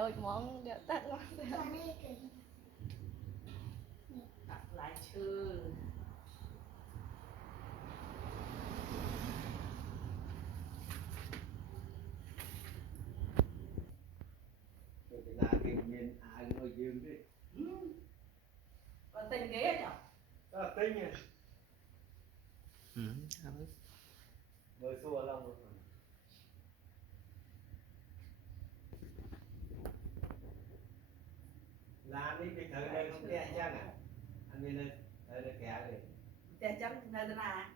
rồi món đẹp tắt lắm đọc lại chưa Việt Nam thì miền ai ngồi dương đi có tên ghế nhở đó tính nha ừ. vừa xua lòng rồi làm đi cái thử đây không kia chăng à anh đi lên thử đây kẹo đi trẻ chấm nơi thế nào